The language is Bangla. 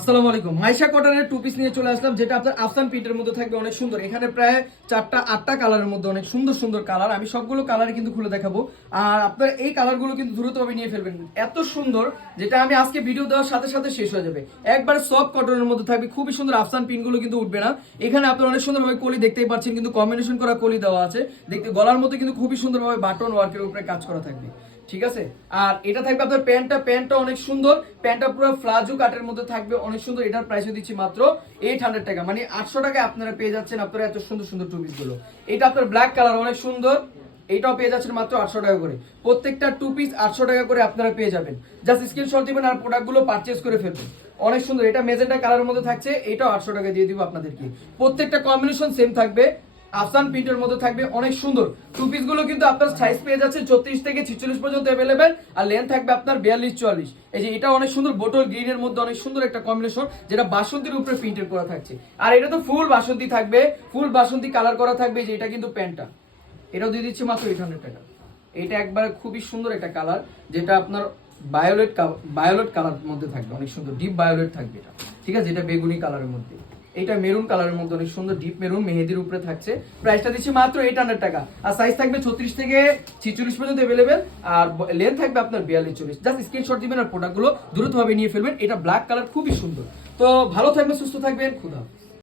আসসালামু আলাইকুম। মাইশা কটনের টু পিস নিয়ে চলে আসলাম, যেটা আপনার আফসান প্রিন্টের মধ্যে থাকবে, অনেক সুন্দর। এখানে প্রায় 4টা-8টা কালারের মধ্যে অনেক সুন্দর সুন্দর কালার। আমি সবগুলো কালার কিন্তু খুলে দেখাবো, আর আপনার এই কালারগুলো কিন্তু দ্রুতভাবে নিয়ে ফেলবেন। এত সুন্দর, যেটা আমি আজকে ভিডিও দেওয়ার সাথে সাথে শেষ হয়ে যাবে। একবার সফট কটনের মধ্যে থাকবে, খুবই সুন্দর। আফসান প্রিন্টগুলো কিন্তু উঠবে না। এখানে আপনার অনেক সুন্দরভাবে কলি দেখতেই পাচ্ছেন, কিন্তু কম্বিনেশন করা কলি দেওয়া আছে। দেখতে গলার মধ্যে কিন্তু খুবই সুন্দরভাবে বাটন ওয়ার্কের উপরে কাজ করা থাকবে, ঠিক আছে। আর এটা থাকবে আপনার প্যান্টটা অনেক সুন্দর। প্যান্টটা পুরো ফ্লাজু কাটের মধ্যে থাকবে, অনেক সুন্দর। এটার প্রাইস দিচ্ছি মাত্র 800 টাকা, মানে 800 টাকায় আপনারা পেয়ে যাচ্ছেন আপনারা এত সুন্দর সুন্দর টু পিস গুলো। এটা আপনার ব্ল্যাক কালার, অনেক সুন্দর। এটাও পেয়ে যাচ্ছেন মাত্র 800 টাকা করে। প্রত্যেকটা টু পিস 800 টাকা করে আপনারা পেয়ে যাবেন। জাস্ট স্ক্রিনশট দিবেন আর প্রোডাক্টগুলো পারচেজ করে ফেলবেন। অনেক সুন্দর। এটা মেজেন্টা কালারের মধ্যে থাকছে, এটাও 800 টাকা দিয়ে দিব আপনাদেরকে। প্রত্যেকটা কম্বিনেশন সেম থাকবে, আফসান প্রিন্টের মধ্যে থাকবে, অনেক সুন্দর। টু পিস গুলো কিন্তু আপনার সাইজ পেয়ে যাচ্ছে 34 থেকে 46 পর্যন্ত अवेलेबल, আর লেন্থ থাকবে আপনার 42-44। এই যে এটা অনেক সুন্দর, বোটল গ্রিন এর মধ্যে অনেক সুন্দর একটা কম্বিনেশন, যেটা বাসন্তীর উপরে প্রিন্টেড করা থাকছে। আর এটা তো ফুল বাসন্তী থাকবে, ফুল বাসন্তী কালার করা থাকবে। যে এটা কিন্তু প্যান্টটা, এটাও দিয়ে দিচ্ছে মাত্র 800 টাকা। এটা একবার খুবই সুন্দর একটা কালার, যেটা আপনার ভায়োলেট কালার মধ্যে থাকবে, অনেক সুন্দর ডিপ ভায়োলেট থাকবে এটা, ঠিক আছে। এটা বেগুনি কালারের মধ্যে, এটা মেরুন কালারের মধ্যে অনেক সুন্দর ডিপ মেরুন মেহেদির উপরে থাকছে। প্রাইসটা দিচ্ছি মাত্র 800 টাকা। আর সাইজ থাকবে 36 থেকে 46 পর্যন্ত अवेलेबल, আর লেন্থ থাকবে আপনার 42-44। জাস্ট স্ক্রিনশট দিবেন আর প্রোডাক্টগুলো দ্রুতভাবে নিয়ে ফেলবেন। এটা ব্ল্যাক কালার, খুবই সুন্দর। তো ভালো থাকবেন, সুস্থ থাকবেন, খুদা হাফেজ।